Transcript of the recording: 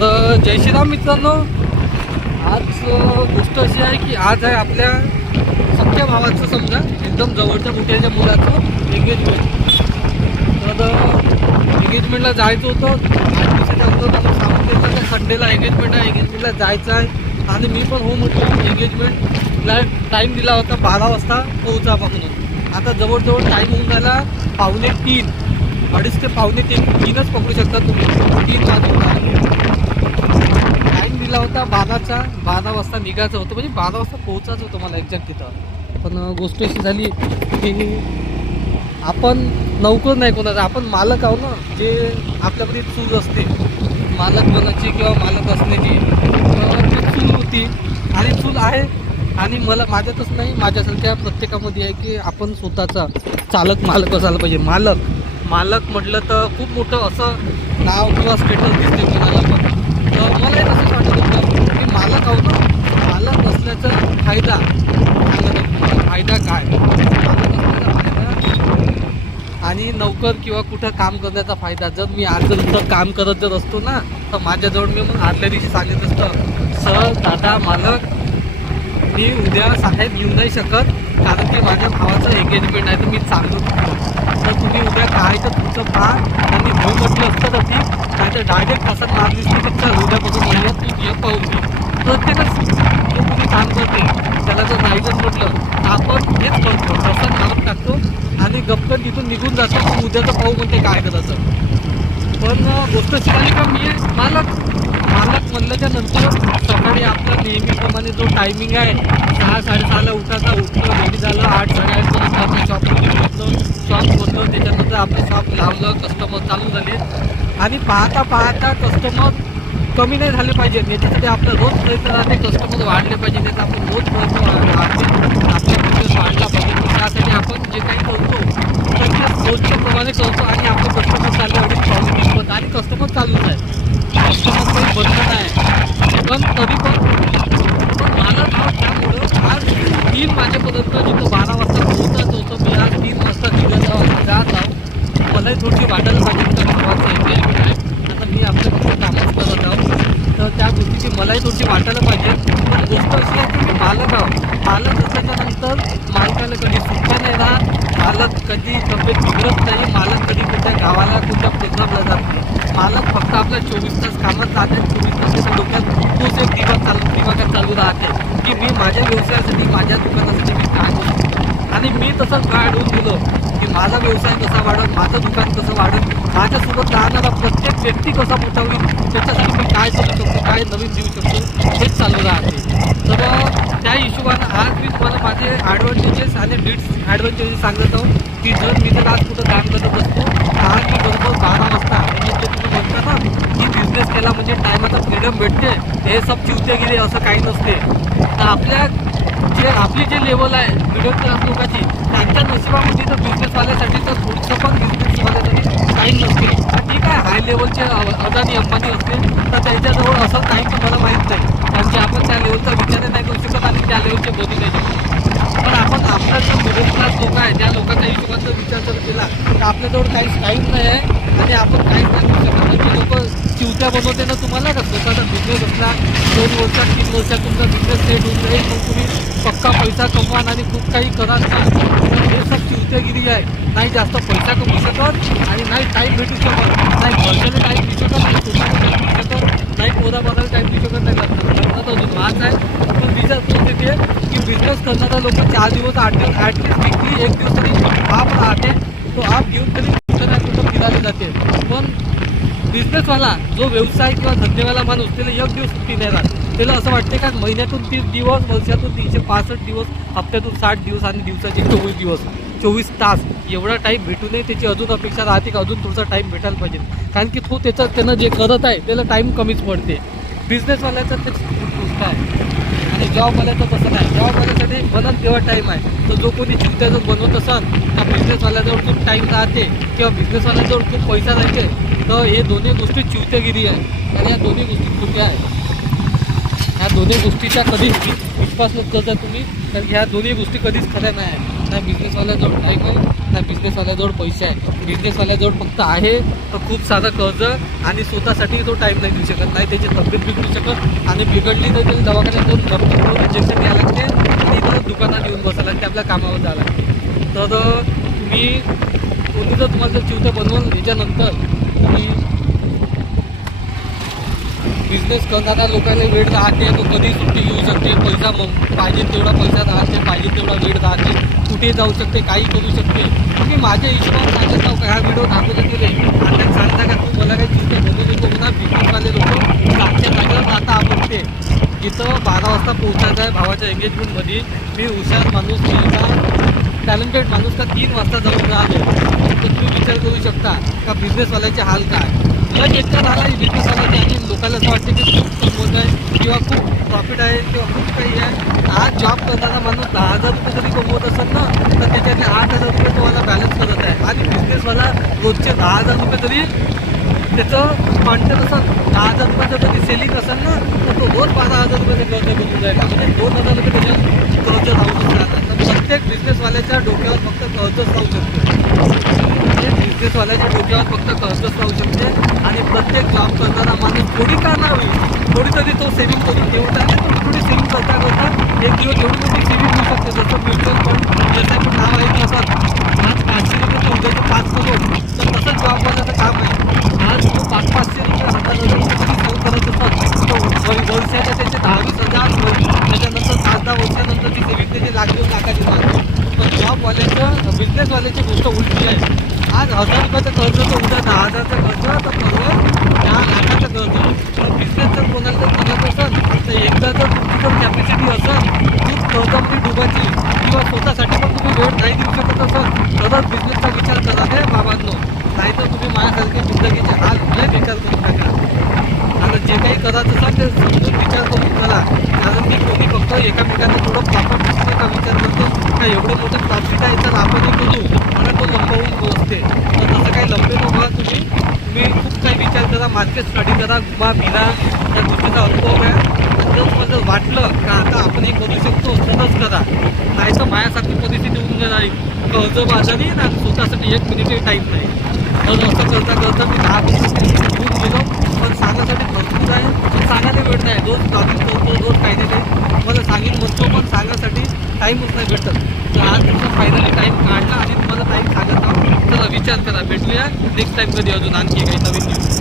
तर जय श्रीराम मित्रांनो. आज गोष्ट अशी आहे की आज आहे आपल्या सख्या भावाचं, समजा एकदम जवळच्या मोठ्याच्या मुलाचं एंगेजमेंट. तर एंगेजमेंटला जायचं होतं. 8 दिवसाच्या अगोदर आम्ही सांगून घेतलं की संडेला एंगेजमेंट आहे, एंगेजमेंटला जायचं आहे. आणि मी पण हो म्हटलं. एंगेजमेंटला टाईम दिला होता 12 वाजता पोहोचा म्हणून. आता जवळजवळ टाईम होऊन झाला 2:45, 2:30 ते 2:45 पकडू शकता तुम्ही. 3 वाजता टाईम दिला होता 12 वाजता निघायचं होतं, म्हणजे 12 वाजता पोहोचायचं होतं मला एक्झॅक्ट तिथं. पण गोष्ट अशी झाली की आपण नोकर नाही कोणाचा, आपण मालक आहो ना. जे आपल्याकडे चूल असते मालक बनायची किंवा मालक असण्याची, ती चूल होती आणि चूल आहे. आणि मला माझ्यातच नाही, माझ्यासारख्या प्रत्येकामध्ये आहे की आपण स्वतःचा चालक मालक असायला पाहिजे. मालक म्हटलं तर खूप मोठं असं नाव किंवा स्टेटस दिसते कोणाला पण. तर मला एक असं वाटत होतं की मालक आहो ना, मालक असण्याचा फायदा काय, आणि नोकर किंवा कुठं काम करण्याचा फायदा. जर मी आज जर इथं काम करत जर असतो ना, तर माझ्याजवळ मी मग आदल्या दिवशी सांगितलं असतं, सर दादा मालक मी उद्या साहेब येऊ नाही शकत, कारण की माझ्या भावाचं एंगेजमेंट आहे. तर मी सांगतो तर तुम्ही उद्या काय तर तुमचं पहा. त्यांनी हो म्हटलं असतं तर ठीक, नाही तर डायरेक्ट हसत मारलीस की तर उद्यापासून महिन्यात तू ये पाहून घे. प्रत्येकच जो तुम्ही काम करते त्याला जर नाही जर म्हटलं तर आपण हेच करतो, हसत मारून टाकतो आणि गप्पन तिथून निघून जातो. तू उद्याचं पाहू म्हणते काय करायचं. पण गोष्ट शिकायली का मी मालक म्हणल्याच्या नंतर सकाळी आपलं नेहमीप्रमाणे जो टायमिंग आहे 6-6:30ला उठलं रेडी झालं, 8-8:30पर्यंत आपलं शॉप खोललं. त्याच्यानंतर आपलं शॉप लावलं, कस्टमर चालू झाले. आणि पाहता कस्टमर कमी नाही झाले पाहिजे. याच्यासाठी आपलं रोज प्रयत्न राहते कस्टमर वाढले पाहिजे. त्याचा आपण रोज प्रयत्न राहते, आपला बिझनेस वाढला पाहिजे. त्यासाठी आपण जे काही करतो तर रोजच्याप्रमाणे करतो आणि आपलं कस्टमर चालले आणि कस्टमर चालूच आहे. कस्टमर काही बंद नाही, पण तरी पण मला त्यामुळं आज 3 वाजेपर्यंत जिथं 12 वाजता पोहोचायचं होतं, मी आज 3 वाजता जात आहो. मलाही थोडी वाटायला पाहिजे भावाचं एंगेजमेंट आहे. आता मी आपल्याकडे कामच करत आहो, तर त्या गोष्टीची मलाही थोडी वाटायला पाहिजे. पण गोष्ट अशी आहे की मी मालक आहो. मालक असल्याच्यानंतर मालकाला कधी सुट्ट्या नाही राहत, मालक कधी तब्येत बिघडत नाही, मालक कधी कुठल्या गावाला कुठल्या प्रोग्रामला जात नाही. मालक फक्त आपला 24 तास कामात राहते. 24 तासाच्या डोक्यात तोच एक दिमाग चालू राहते की मी माझ्या व्यवसायासाठी, माझ्या दुकानासाठी मी काय करतो. आणि मी तसंच काढून दिलं की माझा व्यवसाय कसा वाढत, माझं दुकान कसं वाढत, माझ्यासोबत राहणारा प्रत्येक व्यक्ती कसा मोठा होईल, त्याच्यासाठी मी काय करू शकतो, काय नवीन देऊ शकतो, हेच चालू राहते. तर त्या हिशोबानं आज मी तुम्हाला माझे ॲडव्हान्टेजेस आणि डिसॲडव्हान्टेजेस सांगत आहो की जर मी जर आज कुठं काम करत असतो, आज मी बरोबर 12 वाजता म्हणजे तुम्ही म्हणता ना की बिझनेस केला म्हणजे टायमाचा फ्रीडम भेटते, हे सब चिवते गेले असं काही नसते. तर आपली जे लेवल आहे मिडल क्लास लोकांची, त्यांच्या नशिबामध्ये तर बिझनेसवाल्यासाठी तर थोडंसं पण बिझनेसवाल्यासाठी काही नसते. ठीक आहे, हाय लेवलचे अदानी अंबानी असते तर त्यांच्याजवळ असं काही मला माहीत नाही, कारण की आपण त्या लेवलचा विचार नाही करू शकत आणि त्या लेवलचे बदलू नाही शकत. पण आपण आपला जो मिडल क्लास लोक आहे त्या लोकांच्या हिशोबाचा विचार जर केला तर आपल्याजवळ काहीच टाईम नाही आहे आणि आपण काहीच नाही करू शकत. ते लोक चिवत्या बनवते ना तुम्हाला का स्वतःचा बिझनेस असला 2 वर्षात 3 वर्षात तुमचा बिझनेस सेट होऊन जाईल, मग तुम्ही पक्का पैसा कमवाल आणि खूप काही कराल ना. हे सब चिवत्यागिरी आहे. नाही जास्त पैसा कमवू शकत आणि नाही टाईम भेटू शकत, नाही घरच्याला टाईम देऊ शकत, नाही स्वतःला टाईम देऊ शकत, नाही पोराबाराला टाईम देऊ शकत, नाही लग्नात अजून वाच आहे. पण विचार करून देते की बिझनेस करणारा लोक 4 दिवस 8 दिवस ॲटलीस्ट वीकली 1 दिवस तरी आप राहते, तो आप घेऊन तरी कुठं नाही कुठं फिरायला जाते. पण बिझनेसवाला जो व्यवसाय किंवा धंदेवाला माणूस त्याला 1 दिवस सुट्टी नाही राहत. त्याला असं वाटते का महिन्यातून 30 दिवस, वर्षातून 365 दिवस, हप्त्यातून 60 दिवस आणि दिवसाचे 24 दिवस, 24 तास एवढा टाईम भेटू नये. त्याची अजून अपेक्षा राहते का अजून थोडासा टाईम भेटायला पाहिजे, कारण की तो त्यानं जे करत आहे त्याला टाईम कमीच पडते. बिझनेसवाल्याचं तेच गोष्ट आहे. आणि जॉबवाल्याचं तसं नाही. जॉबवाल्यासाठी बनत तेव्हा टाईम आहे. तर जो कोणी चिवत्याजवळ बनवत असाल त्या बिझनेसवाल्याजवळ खूप टाईम राहते किंवा बिझनेसवाल्याजवळ खूप पैसा राहते. तर हे दोन्ही गोष्टी चिवत्यागिरी आहे आणि या दोन्ही गोष्टी खोट्या आहेत. ह्या दोन्ही गोष्टीचा कधीच विश्वास न करता तुम्ही, कारण ह्या दोन्ही गोष्टी कधीच खऱ्या नाही आहेत. नाही बिझनेसवाल्याजवळ टाईम आहे, नाही बिझनेसवाल्याजवळ पैसे आहे. बिझनेसवाल्याजवळ फक्त आहे तर खूप सारं कर्ज आणि स्वतःसाठी तो टाईम नाही देऊ शकत. नाही त्याची तब्येत बिघडू शकत आणि बिघडली तर त्याला दवाखान्यात जाऊन इंजेक्शन घ्यायला लागते आणि इथं दुकानात येऊन बसायला लागते, आपल्या कामावर जायला लागते. तर तुम्ही कोणी जर तुम्हाला जर चिवतं बनवून याच्यानंतर तुम्ही बिझनेस करणाऱ्या लोकांना वेळ राहते, तो कधी सुट्टी घेऊ शकते, पैसा पाहिजे तेवढा पैसा राहते, पाहिजे तेवढा वेळ राहते, कुठे जाऊ शकते, काही करू शकते. तुम्ही माझ्या हिशोबाने सांगत जाऊ का हा व्हिडिओ दाखवत गेले आता सांगता का तू मला काही चिंता बनवू नको म्हणा. बिझनेसवाले लोक आजच्या जागेवर राहता आवडते जिथं 12 वाजता पोहोचायचं आहे भावाच्या एंगेजमेंटमध्ये. मी हुशार माणूस, मी का टॅलेंटेड माणूस का 3 वाजता जाऊन राहिलो. तर तुम्ही विचार करू शकता का बिझनेसवाल्याचे हाल काय. मग एकदा झाला बिझनेसवाल्याचे आणि लोकांना असं वाटते की खूप कमवत आहे किंवा खूप प्रॉफिट आहे किंवा खूप काही आहे. आज जॉब करणारा माणूस 10,000 रुपये जरी कमवत असेल ना तर त्याच्यातले 8,000 रुपये तुम्हाला बॅलन्स करत आहे. आणि बिझनेसवाला रोजचे 10,000 रुपये जरी त्याचं कॉन्टॅक्ट असेल, 10,000 रुपयाचं जरी सेलिंग असेल ना तर तो रोज 12,000 रुपये कर्ज बनवून जाईल. म्हणजे 2,000 रुपये त्याच्या कर्ज राहून राहतात. तर प्रत्येक बिझनेसवाल्याच्या डोक्यावर फक्त कर्जच राहू शकते. बिझनेसवाल्याच्या डोक्यावर फक्त कर्जच राहू शकते. आणि प्रत्येक जॉब करणारा माणूस थोडी का नाही थोडी तरी तो सेव्हिंग करून ठेवत आहे. थोडी सेव्हिंग करता करता एक दिवस एवढी मोठी सेव्हिंग होऊ शकते. जसं म्युच्युअल फंड जसं आपण नाव ऐकलं असत आज 500 रुपये उद्याचे 5 करोड, तर तसंच जॉबवाल्याचं काम आहे. आज तो 500-500 रुपये 10,000 रुपये सेव्ह करत असतात तो वर्षाच्या त्याचे 10,000-20,000 त्याच्यानंतर 5-10 वर्षानंतरची सेव्हिंग त्याची लाख-2 लाखाची जाते. पण जॉबवाल्याचं बिझनेसवाल्याची गोष्ट उलटी आहे. आज 1,000 रुपयाचं कर्ज तर उद्या 10,000चं कर्ज तर परवा 10 लाखाचं कर्ज. तर बिझनेस जर कोणाला जर करत असेल तर एकदा जर तुमची जर कॅपॅसिटी असेल खूप कर्जामध्ये डुबायची किंवा स्वतःसाठी पण तुम्ही वेळ नाही देऊ शकत असाल तरच बिझनेसचा विचार करा रे बाबांनो. नाही तर तुम्ही माझ्यासारखे जिंदगीचे हाल लय विचार करू नका. आता जे काही करायचं असेल ते समजून विचार करून करा. कारण की कोणी फक्त एकामेकांना थोडं प्रॉफिट दिसतं का विचार करतो का एवढं मोठं प्रॉफिट आहे तर आपणही करू मला तो लंपवून पोहोचते. तर तसं काही लंबे नका तुम्ही खूप काही विचार करा, मार्केट स्टडी करा, घुमा फिरा, त्या गोष्टीचा अनुभव घ्या. जर तुम्हाला जर वाटलं का आता आपण हे करू शकतो तरच करा. नाही तर माझ्यासारखी परिस्थिती होऊन जाईल कर्जबाजारी ना स्वतःसाठी 1 मिनिटही टाईम नाही. तर असं करता करता मी 10 वर्ष होऊन गेलो. पण सांगायसाठी भरपूर आहे पण सांगायला वेळ नाही. रोज ब्लॉगिंग करतो, रोज काही ना काही मला सांगेन म्हणतो पण सांगायसाठी टाईमच नाही भेटत. तर आज तुमचा फायनली टाईम काढला आणि तुम्हाला टाईम सांगत आहोत. चला विचार करा, भेटूया नेक्स्ट टाईम कधी अजून आणखी काही नवीन न्यूज.